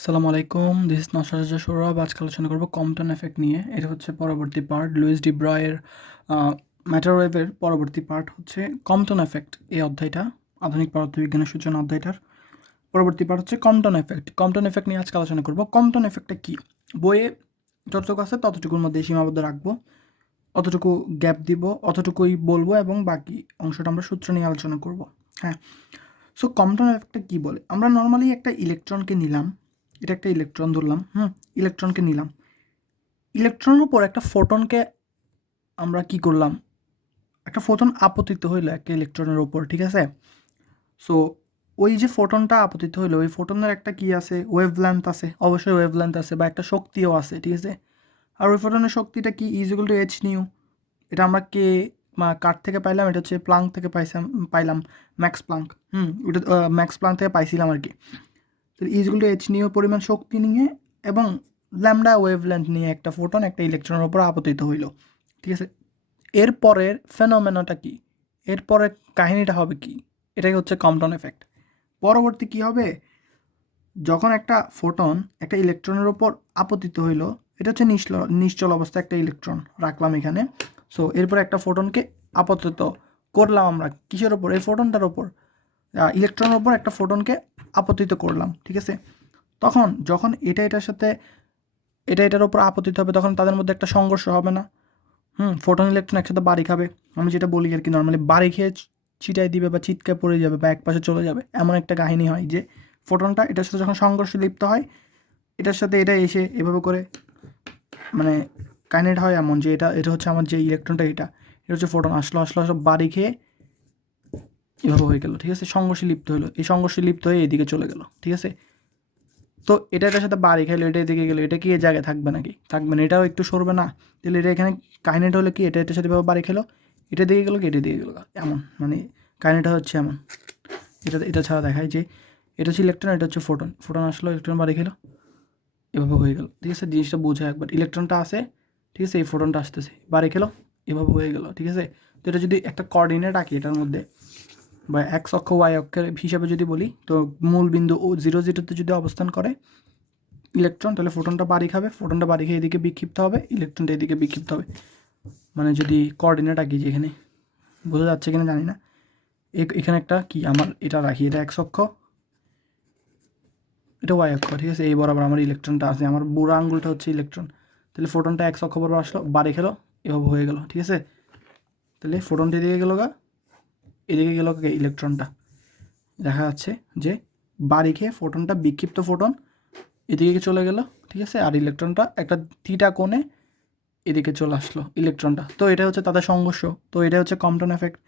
আসসালামু আলাইকুম, this is নশারাজা Sourav. আজকে আলোচনা করব কম্পটন এফেক্ট নিয়ে। এটা হচ্ছে পরবর্তী পার্ট। লুইস ডি ব্রয়ের ম্যাটারওয়েভের পরবর্তী পার্ট হচ্ছে কম্পটন এফেক্ট। এই অধ্যায়টা আধুনিক পদার্থবিজ্ঞানের সূচনা অধ্যায়টার পরবর্তী পার্ট হচ্ছে কম্পটন এফেক্ট। কম্পটন এফেক্ট নিয়ে আজকে আলোচনা করব। কম্পটন এফেক্টটা কী, বইয়ে যতটুকু আছে ততটুকুর মধ্যে সীমাবদ্ধ রাখবো, অতটুকু গ্যাপ দিব, অতটুকুই বলবো এবং বাকি অংশটা আমরা সূত্র নিয়ে আলোচনা করব। হ্যাঁ, সো কম্পটন এফেক্টটা কী বলে? আমরা নর্মালি একটা ইলেকট্রনকে নিলাম, এটা একটা ইলেকট্রন ধরলাম, ইলেকট্রনকে নিলাম, ইলেকট্রনের উপর একটা ফোটনকে আমরা কি করলাম, একটা ফোটন আপতিত হইলো একটা ইলেকট্রনের উপর, ঠিক আছে? সো ওই যে ফোটনটা আপতিত হইলো, ওই ফোটনের একটা কি আছে, ওয়েভলেন্থ আছে, অবশ্যই ওয়েভলেন্থ আছে, বা একটা শক্তিও আছে, ঠিক আছে? আর ওই ফোটনের শক্তিটা কি, is equal to H new. এটা আমরা কে কার থেকে পাইলাম? এটা হচ্ছে প্লাঙ্ক থেকে পাইলাম, ম্যাক্স প্লাঙ্ক। ওটা ম্যাক্স প্লাঙ্ক থেকে পাইছিলাম আর কি। তো is equal to H new পরিমাণ শক্তি নিয়ে এবং ল্যামডা ওয়েভলেন্থ নিয়ে একটা ফোটন একটা ইলেকট্রনের উপর আপতিত হইল, ঠিক আছে? এরপরের ফেনোমেনাটা কি, এরপরের কাহিনীটা হবে কি? এটাই হচ্ছে কম্পটন এফেক্ট। পরবর্তী কি হবে, যখন একটা ফোটন একটা ইলেকট্রনের উপর আপতিত হইল, এটা হচ্ছে নিশ্চল অবস্থা, একটা ইলেকট্রন রাখলাম এখানে। সো এরপর একটা ফোটনকে আপতিত করলাম আমরা কিসের ওপর? এই ফোটনটার ওপর, ইলেকট্রনের ওপর একটা ফোটনকে আপতিত করলাম, ঠিক আছে? তখন যখন এটার সাথে এটার ওপর আপতিত হবে, তখন তাদের মধ্যে একটা সংঘর্ষ হবে না? ফোটন ইলেকট্রন একসাথে বাড়ি খাবে, আমি যেটা বলি আর কি, নর্মালি বাড়ি খেয়ে ছিটাই দিবে বা চিৎকার পড়ে যাবে বা এক পাশে চলে যাবে, এমন একটা কাহিনী হয় যে ফোটনটা এটার সাথে যখন সংঘর্ষে লিপ্ত হয়, এটার সাথে এটা এসে এভাবে করে, মানে কাহিনীটা হয় এমন যে এটা হচ্ছে আমার যে ইলেকট্রনটা, এটা হচ্ছে ফোটন, আসলো বাড়ি খেয়ে এভাবে হয়ে গেল, ঠিক আছে? সংঘর্ষে লিপ্ত হলো, এই সংঘর্ষে লিপ্ত হয়ে এদিকে চলে গেল, ঠিক আছে? তো এটার সাথে বাড়ি খাইলো, এটা এদিকে গেলো, এটা কি এ জায়গায় থাকবে নাকি? থাকবে না, এটাও একটু সরবে না? তাহলে এটা এখানে কাহিনিটা হলো কি, এটার সাথে বাড়ি খেলো, এটা দিকে গেলো কি, এটা দিকে গেলো, এমন মানে কাহিনিটা হচ্ছে এমন। এটা ছাড়া দেখায় যে এটা হচ্ছে ইলেকট্রন, এটা হচ্ছে ফোটন, আসলো, ইলেকট্রন বাড়ি খেলো, এভাবে হয়ে গেল, ঠিক আছে? জিনিসটা বোঝা একবার, ইলেকট্রনটা আসে, ঠিক আছে, এই ফোটনটা আসতেছে, বাড়ি খেলো, এভাবে হয়ে গেল, ঠিক আছে? তো এটা যদি একটা কোঅর্ডিনেট আঁকি এটার মধ্যে, বা এক্স অক্ষ ওয়াই অক্ষের হিসাবে যদি বলি, তো মূল বিন্দু ও 0 0 যদি অবস্থান করে ইলেকট্রন, তাহলে ফোটনটা বাড়ি খাবে, ফোটনটা বাড়ি খেয়ে এদিকে বিক্ষিপ্ত হবে, ইলেকট্রনটা এদিকে বিক্ষিপ্ত হবে। মানে যদি কোঅর্ডিনেট আঁকি, যেখানে বোঝা যাচ্ছে কিনা জানি না, এখানে একটা কি আমার এটা রাখি, এটা এক্স অক্ষ, এটা ওয়াই অক্ষ, ঠিক আছে? এই বরাবর আমার ইলেকট্রনটা আছে, আমার বুড়ো আঙ্গুলটা হচ্ছে ইলেকট্রন, তাহলে ফোটনটা এক্স অক্ষ বরাবর আসলো, বাড়ি খেলো, এভাবে হয়ে গেল, ঠিক আছে? তাহলে ফোটনটা এদিকে গেল গা, এদিকে গেল ইলেকট্রনটা, দেখা যাচ্ছে যে বাড়ি খেয়ে ফোটনটা, বিক্ষিপ্ত ফোটন এদিকে চলে গেল, ঠিক আছে? আর ইলেকট্রনটা একটা থিটা কোণে এদিকে চলে আসলো ইলেকট্রনটা। তো এটা হচ্ছে তাদের সংঘর্ষ। তো এটা হচ্ছে কম্পটন এফেক্ট।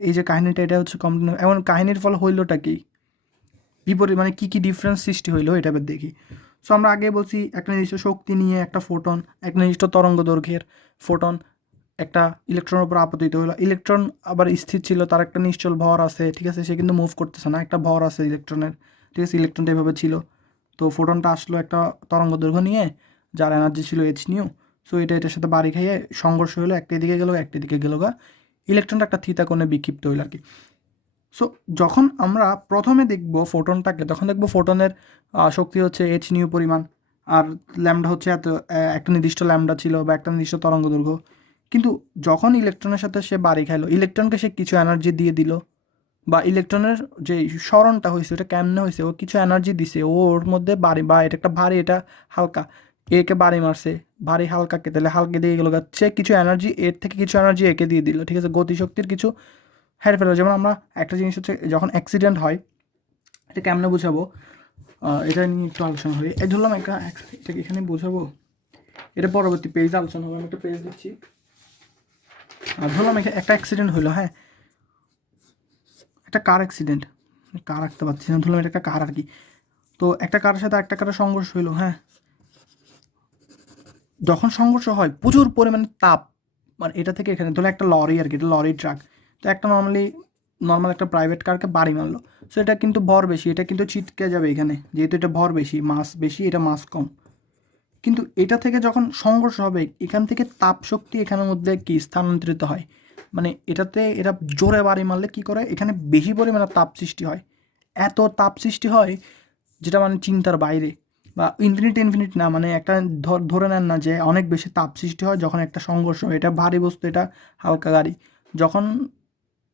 এই যে কাহিনীটা, এটা হচ্ছে কম্পটন। এমন কাহিনীর ফল হইলোটা কি, বিপরীত মানে কী কী ডিফারেন্স সৃষ্টি হইলো, এটা এবার দেখি। সো আমরা আগে বলছি একটা নির্দিষ্ট শক্তি নিয়ে একটা ফোটন, একটা নির্দিষ্ট তরঙ্গ দৈর্ঘ্যের ফোটন একটা ইলেকট্রনের উপর আপতিত হলো। ইলেকট্রন আবার স্থির ছিল, তার একটা নিশ্চল ভর আছে, ঠিক আছে? সে কিন্তু মুভ করতেছে না, একটা ভর আছে ইলেকট্রনের, ঠিক আছে? ইলেকট্রনটা এভাবে ছিল। তো ফোটনটা আসলো একটা তরঙ্গ দৈর্ঘ্য নিয়ে, যার এনার্জি ছিল এইচ নিউ। সো এটার সাথে বাড়ি খাইয়ে সংঘর্ষ হলো, একটা এদিকে গেলো, একটা দিকে গেলো গা, ইলেকট্রনটা একটা থিতা কোণে বিক্ষিপ্ত হইল আর কি। সো যখন আমরা প্রথমে দেখব ফোটনটাকে, তখন দেখব ফোটনের শক্তি হচ্ছে এইচ নিউ পরিমাণ, আর ল্যামডা হচ্ছে এত, একটা নির্দিষ্ট ল্যামডা ছিল বা একটা নির্দিষ্ট তরঙ্গ দৈর্ঘ্য। কিন্তু যখন ইলেকট্রনের সাথে সে বাড়ি খাইলো, ইলেকট্রনকে সে কিছু এনার্জি দিয়ে দিল, বা ইলেকট্রনের যে স্মরণটা হয়েছে ওটা কেমনে হয়েছে, ও কিছু এনার্জি দিছে, ওর মধ্যে বাড়ি, বা এটা একটা ভারী, এটা হালকা, একে বাড়ি মারছে, ভারী হালকাকে, তাহলে হালকা দিয়ে গেলো, সে কিছু এনার্জি এর থেকে কিছু এনার্জি একে দিয়ে দিল, ঠিক আছে? গতিশক্তির কিছু হেরফের। যেমন আমরা একটা জিনিস হচ্ছে, যখন অ্যাক্সিডেন্ট হয়, এটা কেমনে বোঝাবো, এটা নিয়ে একটু আলোচনা করি। এই ধরলাম একটা, এটাকে এখানে বোঝাবো, এটা পরবর্তী পেজে আলোচনা হবে, আমি একটা পেজ দিচ্ছি। ধরলাম এখানে একটা অ্যাক্সিডেন্ট হইলো, হ্যাঁ, একটা কার অ্যাক্সিডেন্ট, কার রাখতে পারছি না, ধরলাম এটা একটা কার আর কি। তো একটা কারের সাথে একটা কারের সংঘর্ষ হইলো, হ্যাঁ। যখন সংঘর্ষ হয় প্রচুর পরিমাণে তাপ, মানে এটা থেকে এখানে ধরো একটা লরি আর কি, এটা লরি ট্রাক, তো একটা নর্মাল একটা প্রাইভেট কারকে বাড়ি মারলো। সো এটা কিন্তু ভর বেশি, এটা কিন্তু ছিটকে যাবে এখানে, যেহেতু এটা ভর বেশি, মাস বেশি, এটা মাস কম। কিন্তু এটা থেকে যখন সংঘর্ষ হবে, এখান থেকে তাপ শক্তি এখানের মধ্যে কি স্থানান্তরিত হয়, মানে এটা জোরে বাড়ি মারলে কি করে, এখানে বেশি পরিমাণে তাপ সৃষ্টি হয়, এত তাপ সৃষ্টি হয় যেটা মানে চিন্তার বাইরে। বা ইনফিনিট না, মানে একটা ধরে নেন না যে অনেক বেশি তাপ সৃষ্টি হয় যখন একটা সংঘর্ষ হয়, এটা ভারী বস্তু, এটা হালকা গাড়ি, যখন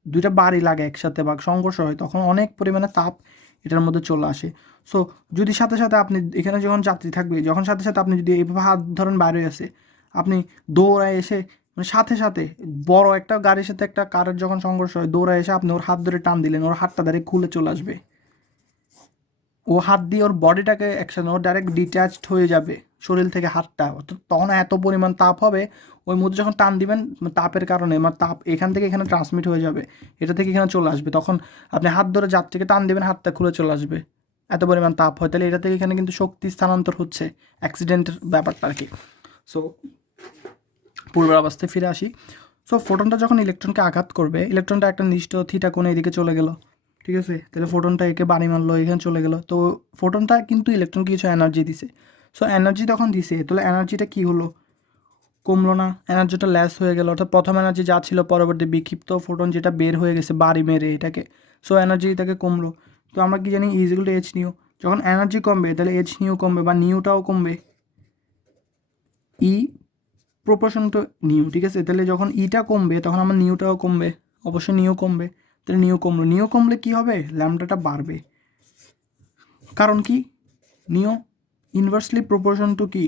দুইটা বাড়ি লাগে একসাথে বা সংঘর্ষ হয় তখন অনেক পরিমাণে তাপ এটার মধ্যে চলে আসে। সো যদি সাথে সাথে আপনি এখানে যখন যাত্রী থাকবে, যখন সাথে সাথে আপনি যদি এইভাবে হাত ধরেন বাইরে আসে, আপনি দৌড়ায় এসে মানে সাথে সাথে বড় একটা গাড়ির সাথে একটা কারের যখন সংঘর্ষ হয়, দৌড়ায় এসে আপনি ওর হাত ধরে টান দিলেন, ওর হাতটা ডাইরেক্ট খুলে চলে আসবে, ও হাত দিয়ে ওর বডিটাকে একসাথে ও ডাইরেক্ট ডিট্যাচড হয়ে যাবে শরীর থেকে হাতটা, তখন এত পরিমাণ তাপ হবে ওই মধ্যে যখন টান দিবেন তাপের কারণে আমার তাপ এখান থেকে এখানে ট্রান্সমিট হয়ে যাবে, এটা থেকে এখানে চলে আসবে, তখন আপনি হাত ধরে যাত্রীকে টান দিবেন, হাতটা খুলে চলে আসবে, এত পরিমাণ তাপ হয়, তাহলে এটা থেকে এখানে কিন্তু শক্তি স্থানান্তর হচ্ছে, অ্যাক্সিডেন্টের ব্যাপারটা আর কি। সো পূর্বের অবস্থায় ফিরে আসি। সো ফোটনটা যখন ইলেকট্রনকে আঘাত করবে, ইলেকট্রনটা একটা নির্দিষ্ট থিটা কোণে এদিকে চলে গেল, ঠিক আছে, তাহলে ফোটনটা একে বাড়ি মারলো, এখানে চলে গেল, তো ফোটনটা কিন্তু ইলেকট্রনকে কিছু এনার্জি দিছে। সো এনার্জি তখন দিছে, তাহলে এনার্জিটা কী হলো, কমলো না, এনার্জিটা লেস হয়ে গেল, অর্থাৎ প্রথম এনার্জি যা ছিল পরবর্তী বিক্ষিপ্ত ফোটন যেটা বের হয়ে গেছে বাড়ি মেরে এটাকে, সো এনার্জি এটাকে কমলো। তো আমরা কি জানি ইজিক্যাল টু এইচ নিউ, যখন এনার্জি কমবে তাহলে এইচ নিউ কমবে বা নিউটাও কমবে, ই প্রপোর্শন টু নিউ, ঠিক আছে, তাহলে যখন ইটা কমবে তখন আমার নিউটাও কমবে, অবশ্যই নিউ কমবে, তাহলে নিউ কমলো, নিউ কমলে কী হবে, ল্যামডাটা বাড়বে, কারণ কি নিউ ইনভার্সলি প্রপোর্শন টু কি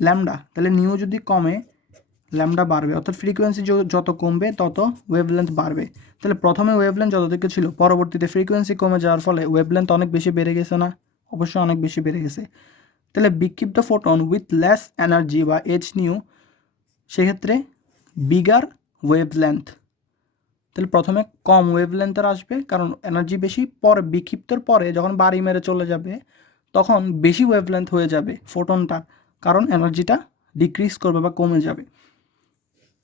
ল্যামডা, তাহলে নিউ যদি কমে ল্যামডা বাড়বে, অর্থাৎ ফ্রিকোয়েন্সি যত কমবে তত ওয়েভলেন্থ বাড়বে, তাহলে প্রথমে ওয়েভলেন্থ যত থেকে ছিল পরবর্তীতে ফ্রিকোয়েন্সি কমে যাওয়ার ফলে ওয়েভলেন্থ অনেক বেশি বেড়ে গেছে না, অবশ্যই অনেক বেশি বেড়ে গেছে, তাহলে বিক্ষিপ্ত ফোটন উইথ লেস এনার্জি বা এইচ নিউ সেক্ষেত্রে বিগার ওয়েভলেন্থ, তাহলে প্রথমে কম ওয়েভলেন্থের আসবে কারণ এনার্জি বেশি, পরে বিক্ষিপ্তর পরে যখন বাড়ি মেরে চলে যাবে তখন বেশি ওয়েভলেন্থ হয়ে যাবে ফোটনটা, কারণ এনার্জিটা ডিক্রিজ করবে বা কমে যাবে।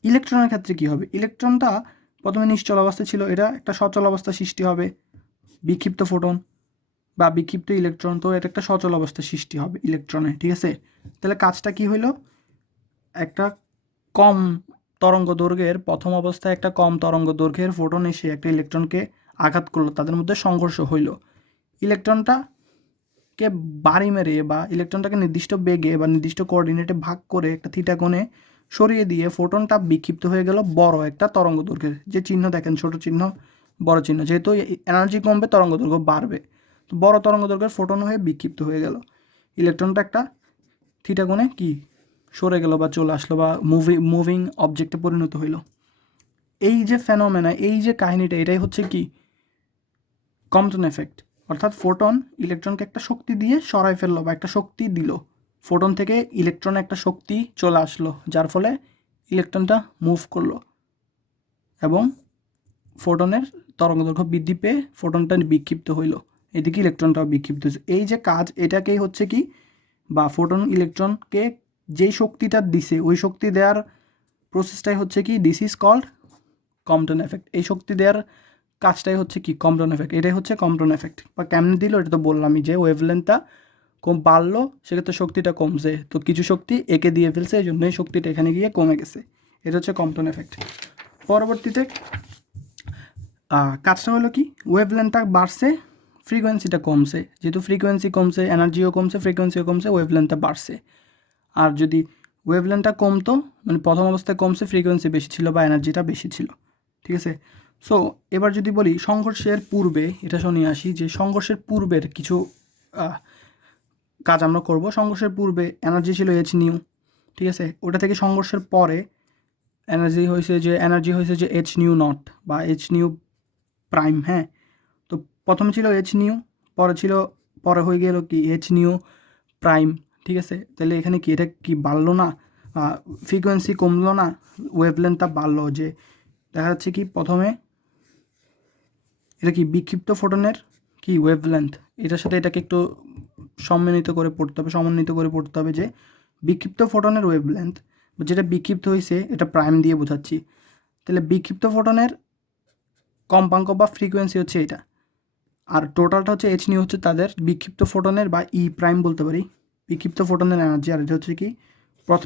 ইলেকট্রনের ক্ষেত্রে কী হবে, ইলেকট্রনটা প্রথমে নিশ্চল অবস্থায় ছিল, এটা একটা সচল অবস্থা সৃষ্টি হবে, বিক্ষিপ্ত ফোটন বা বিক্ষিপ্ত ইলেকট্রন, তো এটা একটা সচল অবস্থা সৃষ্টি হবে ইলেকট্রনে, ঠিক আছে, তাহলে কাজটা কি হইলো, একটা কম তরঙ্গ দৈর্ঘ্যের প্রথম অবস্থায় একটা কম তরঙ্গ দৈর্ঘ্যের ফোটন এসে একটা ইলেকট্রনকে আঘাত করলো, তাদের মধ্যে সংঘর্ষ হইল, ইলেকট্রনটাকে বাড়ি মেরে বা ইলেকট্রনটাকে নির্দিষ্ট বেগে বা নির্দিষ্ট কোঅর্ডিনেটে ভাগ করে একটা থিটা কোণে সরিয়ে দিয়ে ফোটনটা বিক্ষিপ্ত হয়ে গেল বড় একটা তরঙ্গ দৈর্ঘ্যের, যে চিহ্ন দেখেন ছোট চিহ্ন বড় চিহ্ন, যেহেতু এনার্জি কমবে তরঙ্গ দৈর্ঘ্য বাড়বে, তো বড় তরঙ্গ দৈর্ঘ্যের ফোটন হয়ে বিক্ষিপ্ত হয়ে গেল, ইলেকট্রনটা একটা থিটা কোণে কি সরে গেল বা চলে আসলো বা মুভিং অবজেক্টে পরিণত হইল। এই যে ফেনোমেনা, এই যে কাহিনীটা, এটাই হচ্ছে কি কম্পটন এফেক্ট, অর্থাৎ ফোটন ইলেকট্রনকে একটা শক্তি দিয়ে সরাই ফেললো বা একটা শক্তি দিল, ফোটন থেকে ইলেকট্রনে একটা শক্তি চলে আসলো যার ফলে ইলেকট্রনটা মুভ করলো এবং ফোটনের তরঙ্গদৈর্ঘ্য বৃদ্ধি পেয়ে ফোটনটা বিক্ষিপ্ত হইল, এদিকে ইলেকট্রনটাও বিক্ষিপ্ত হয়েছে, এই যে কাজ এটাকেই হচ্ছে কি বা ফোটন ইলেকট্রনকে যেই শক্তিটা দিছে ওই শক্তি দেওয়ার প্রসেসটাই হচ্ছে কি this is called Compton effect, এই শক্তি দেওয়ার কাজটাই হচ্ছে কি কম্পটন এফেক্ট, এটাই হচ্ছে কম্পটন এফেক্ট, বা কেমনে দিল এটা তো বললামই যে ওয়েভলেন্থটা কম বাড়লো সেক্ষেত্রে শক্তিটা কমছে, তো কিছু শক্তি একে দিয়ে ফেলছে এই জন্য এই শক্তিটা এখানে গিয়ে কমে গেছে, এটা হচ্ছে কম্পটন এফেক্ট। পরবর্তীতে কাজটা হলো কি ওয়েভলেন্থটা বাড়ছে, ফ্রিকোয়েন্সিটা কমছে, যেহেতু ফ্রিকোয়েন্সি কমছে এনার্জিও কমছে ফ্রিকোয়েন্সিও কমছে ওয়েভলেন্থটা বাড়ছে, আর যদি ওয়েভলেন্থটা কমতো মানে প্রথম অবস্থায় কমছে ফ্রিকোয়েন্সি বেশি ছিল বা এনার্জিটা বেশি ছিল, ঠিক আছে। সো এবার যদি বলি সংঘর্ষের পূর্বে, এটা শুনে আসি যে সংঘর্ষের পূর্বের কিছু কাজ আমরা করব। সংঘর্ষের পূর্বে এনার্জি ছিল এইচ নিউ, ঠিক আছে, ওটা থেকে সংঘর্ষের পরে এনার্জি হয়েছে যে এইচ নিউ নট বা এইচ নিউ প্রাইম, হ্যাঁ, তো প্রথমে ছিল এইচ নিউ, পরে হয়ে গেল কি এইচ নিউ প্রাইম, ঠিক আছে, তাহলে এখানে কি এটা কি বাড়লো না, ফ্রিকোয়েন্সি কমলো না, ওয়েভলেন্থটা বাড়লো, যে দেখা যাচ্ছে কি প্রথমে এটা কি বিক্ষিপ্ত ফোটনের কি ওয়েভলেন্থ, এটার সাথে এটাকে একটু সমন্বিত করে পড়তে হবে যে বিক্ষিপ্ত ফোটনের ওয়েভলেন্থ যেটা বিক্ষিপ্ত হয়েছে এটা প্রাইম দিয়ে বোঝাচ্ছি, তাহলে বিক্ষিপ্ত ফোটনের কম্পাঙ্ক বা ফ্রিকোয়েন্সি হচ্ছে এটা, আর টোটালটা হচ্ছে এইচ নিউ হচ্ছে তাদের বিক্ষিপ্ত ফোটনের বা ই প্রাইম বলতে পারি বিক্ষিপ্ত ফোটনের এনার্জি, আর এটা হচ্ছে কি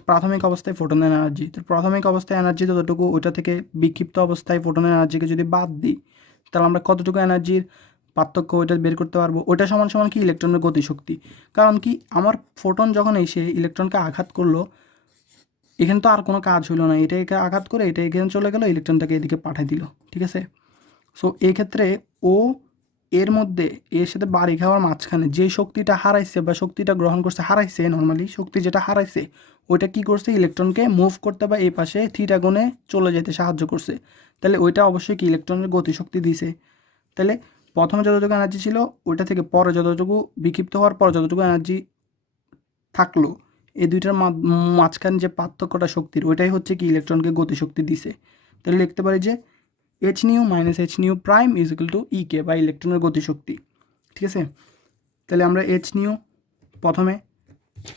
প্রাথমিক অবস্থায় ফোটনের এনার্জি, তো প্রাথমিক অবস্থায় এনার্জি ততটুকু, ওইটা থেকে বিক্ষিপ্ত অবস্থায় ফোটনের এনার্জিকে যদি বাদ দিই তাহলে আমরা কতটুকু এনার্জির পার্থক্য ওইটা বের করতে পারবো। ওইটা সমান সমান কি ইলেকট্রনের গতিশক্তি। কারণ কি আমার ফোটন যখন এসে ইলেকট্রনকে আঘাত করলো, এখানে তো আর কোনো কাজ হলো না, এটাকে আঘাত করে এটা এখানে চলে গেলো, ইলেকট্রনটাকে এদিকে পাঠিয়ে দিল, ঠিক আছে। সো এই ক্ষেত্রে ও এর মধ্যে এর সাথে বাড়ি খাওয়ার মাঝখানে যে শক্তিটা হারাইছে বা শক্তিটা গ্রহণ করছে, হারাইছে নর্মালি শক্তি যেটা হারাইছে ওইটা কি করছে, ইলেকট্রনকে মুভ করতে বা এই পাশে থিটা কোণে চলে যেতে সাহায্য করছে। তাহলে ওইটা অবশ্যই কি ইলেকট্রনের গতিশক্তি দিছে। তাহলে প্রথমে যতটুকু এনার্জি ছিল ওইটা থেকে পরে যতটুকু বিক্ষিপ্ত হওয়ার পর যতটুকু এনার্জি থাকলো, এই দুইটার মাঝখানে যে পার্থক্যটা শক্তির, ওইটাই হচ্ছে কি ইলেকট্রনকে গতিশক্তি দিছে। তাহলে লিখতে পারি যে h nu minus h nu prime is equal to E k বা ইলেকট্রনের গতিশক্তি, ঠিক আছে। তাহলে আমরা এইচ নিউ প্রথমে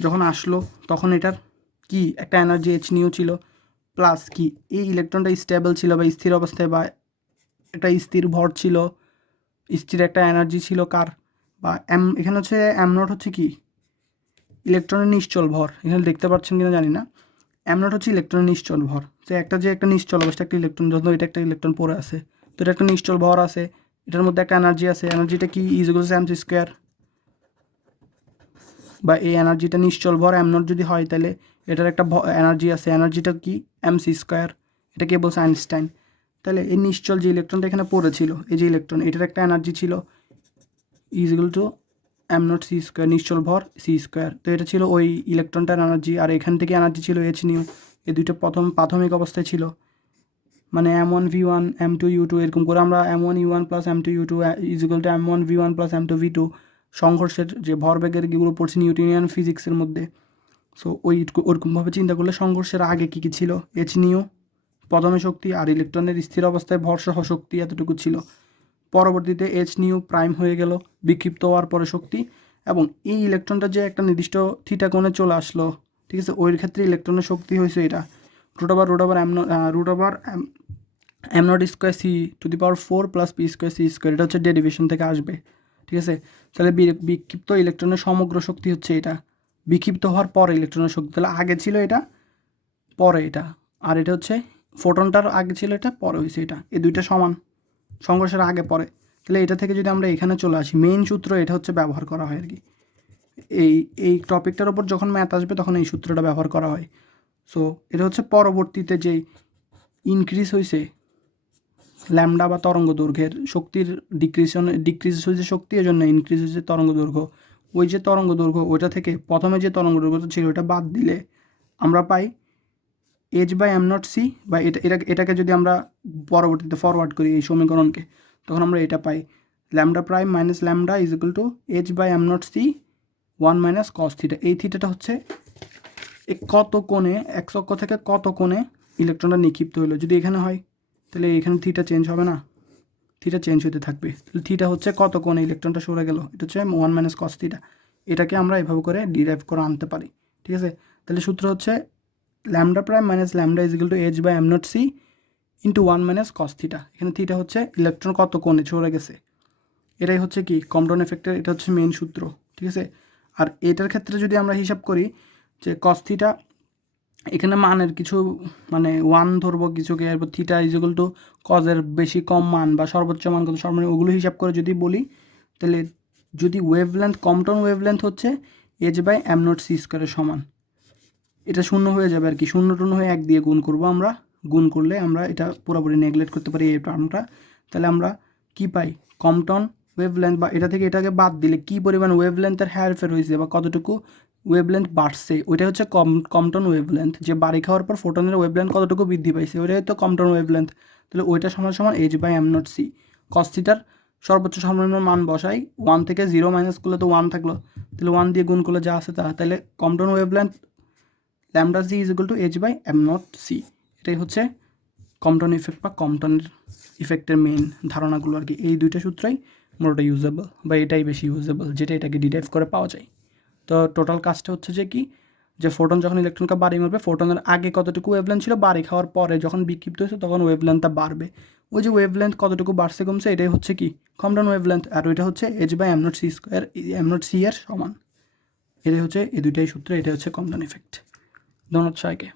যখন আসলো তখন এটার কি একটা এনার্জি এইচ নিউ ছিল, প্লাস কি এই ইলেকট্রনটা স্টেবল ছিল বা স্থির অবস্থায় বা একটা স্থির ভর ছিল, স্থির একটা এনার্জি ছিল কার বা এখানে হচ্ছে এম নট হচ্ছে কি ইলেকট্রনের নিশ্চল ভর, এখানে দেখতে পাচ্ছেন কিনা জানি না। এম নট হচ্ছে ইলেকট্রনের নিশ্চল ভর, যে একটা নিশ্চল অবস্থা একটা ইলেকট্রন, যখন এটা একটা ইলেকট্রন পড়ে আছে, তো এটা একটা নিশ্চল ভর আছে, এটার মধ্যে একটা এনার্জি আছে, এনার্জিটা কি is equal to MC square, বা এই এনার্জিটা নিশ্চল ভর এম নট যদি হয় তাহলে এটার একটা এনার্জি আছে, এনার্জিটা কি এমসি স্কোয়ার, এটা কে বলছে আইনস্টাইন। তাহলে এই নিশ্চল যে ইলেকট্রনটা এখানে পড়েছিল, এই যে ইলেকট্রন, এটার একটা এনার্জি ছিল is equal to m not c square, নিশ্চল ভর সি স্কোয়ার। তো এটা ছিল ওই ইলেকট্রনটার এনার্জি, আর এখান থেকে এনার্জি ছিল এইচ নিউ। এই দুইটা প্রাথমিক অবস্থায় ছিল, মানে M1V1 M2U2 এরকম করে আমরা M1U1 plus M2U2 is equal two M1V1 plus M2V2 সংঘর্ষের যে ভরবেগের এগুলো পড়ছি নিউটনিয়ান ফিজিক্সের মধ্যে। সো ওরকমভাবে চিন্তা করলে সংঘর্ষের আগে কী কী ছিল, এইচ নিউ প্রথমে শক্তি আর ইলেকট্রনের স্থির অবস্থায় ভরসহ শক্তি এতটুকু ছিল। পরবর্তীতে এইচ নিউ প্রাইম হয়ে গেল বিক্ষিপ্ত হওয়ার পরে শক্তি, এবং এই ইলেকট্রনটা যে একটা নির্দিষ্ট থিটা কোণে চলে আসলো, ঠিক আছে, ওই ক্ষেত্রে ইলেকট্রনের শক্তি হয়েছে এটা root over m naught square c to the power 4 plus p square c square, এটা হচ্ছে ডেরিভেশন থেকে আসবে, ঠিক আছে। তাহলে বিক্ষিপ্ত ইলেকট্রনের সমগ্র শক্তি হচ্ছে এটা, বিক্ষিপ্ত হওয়ার পরে ইলেকট্রনের শক্তি, তাহলে আগে ছিল এটা পরে এটা, আর এটা হচ্ছে ফোটনটার আগে ছিল এটা পরে হয়েছে এটা, এই দুইটা সমান, সংঘর্ষের আগে পরে। তাহলে এটা থেকে যদি আমরা এখানে চলে আসি, মেইন সূত্র এটা হচ্ছে ব্যবহার করা হয় আর কি, এই টপিকটার ওপর যখন ম্যাথ আসবে তখন এই সূত্রটা ব্যবহার করা হয়। সো এটা হচ্ছে পরবর্তীতে যেই ইনক্রিজ হয়েছে ল্যামডা বা তরঙ্গ দৈর্ঘ্যের শক্তির ডিক্রিজ হয়েছে শক্তি, এই জন্য ইনক্রিজ হয়েছে তরঙ্গ দৈর্ঘ্য। ওই যে তরঙ্গ দৈর্ঘ্য ওইটা থেকে প্রথমে যে তরঙ্গ দৈর্ঘ্যটা ছিল ওইটা বাদ দিলে আমরা পাই h by m not c, বা এটাকে যদি আমরা পরবর্তীতে ফরওয়ার্ড করি এই সমীকরণকে, তখন আমরা এটা পাই lambda prime minus lambda is equal to h by m not c 1 minus cos theta. এই থিটাটা হচ্ছে কত কোণে এক অক্ষ থেকে কত কোণে ইলেকট্রনটা নিক্ষিপ্ত হলো। যদি এখানে হয় তাহলে এখানে থিটা চেঞ্জ হবে না, থিটা চেঞ্জ হতে থাকবে। তাহলে থিটা হচ্ছে কত কোণে ইলেকট্রনটা সরে গেল, এটা হচ্ছে 1 মাইনাস কস থিটা। এটাকে আমরা এভাবে করে ডিরাইভ করে আনতে পারি, ঠিক আছে। তাহলে সূত্র হচ্ছে lambda prime minus lambda is equal to h by m not c into 1 minus cos theta. এখানে থিটা হচ্ছে ইলেকট্রন কত কোণে সরে গেছে, এটাই হচ্ছে কি কম্পটন এফেক্টের, এটা হচ্ছে মেইন সূত্র, ঠিক আছে। আর এটার ক্ষেত্রে যদি আমরা হিসাব করি যে কস থিটা, এখানে মানের কিছু মানে 1 ধরবো কিছুকে, এরপর থিটা ইজ ইকুয়াল টু কজের বেশি কম মান বা সর্বোচ্চ মান কত সর্বনিম্ন, ওগুলো হিসাব করে যদি বলি, তাহলে যদি ওয়েভলেন্থ কম্পটন ওয়েভলেন্থ হচ্ছে h by m not c স্কোয়ারের সমান, এটা শূন্য হয়ে যাবে আর কি, শূন্য হয়ে 1 দিয়ে গুণ করবো আমরা, গুণ করলে আমরা এটা পুরোপুরি নেগলেক্ট করতে পারি এই টার্মটা। তাহলে আমরা কি পাই, কম্পটন ওয়েভলেন্থ, বা এটা থেকে এটাকে বাদ দিলে কী পরিমাণ ওয়েভলেন্থের হেরফের হয়েছে বা কতটুকু ওয়েভলেন্থ বাড়ছে, ওইটা হচ্ছে কম্পটন ওয়েভলেন্থ, যে বাড়ি খাওয়ার পর ফোটনের ওয়েভলেন্থ কতটুকু বৃদ্ধি পাইছে ওইটাই তো কম্পটন ওয়েভলেন্থ। তাহলে ওইটা সমান সমান h by m not c. Cos থিটার সর্বোচ্চ সর্বনিম্ন মান বসাই, 1 থেকে 0 মাইনাস করলে তো 1 থাকলো, তাহলে 1 দিয়ে গুণ করলে যা আছে তা, তাহলে Compton wavelength lambda c is equal to h by m not c. এটাই হচ্ছে কম্পটন ইফেক্ট বা কম্পটনের ইফেক্টের মেইন ধারণাগুলো আর কি। এই দুইটা সূত্রই মোটামুটি ইউজেবল, বা এটাই বেশি ইউজেবল যেটা এটাকে ডিরাইভ করে পাওয়া যায়। তো টোটাল কাজটা হচ্ছে যে কি, যে ফোটন যখন ইলেকট্রনকে বাড়ি মারবে, ফোটনের আগে কতটুকু ওয়েভলেন্থ ছিল, বাড়ি খাওয়ার পরে যখন বিক্ষিপ্ত হয়েছে তখন ওয়েভলেন্থটা বাড়বে। ওই যে ওয়েভলেন্থ কতটুকু বাড়ছে কমছে এটাই হচ্ছে কি কম্পটন ওয়েভলেন্থ, আর ওইটা হচ্ছে h by m not c square, m not c এর সমান। এটাই হচ্ছে এই দুইটাই সূত্র, এটাই হচ্ছে কম্পটন ইফেক্ট। ধন্যবাদ সবাইকে।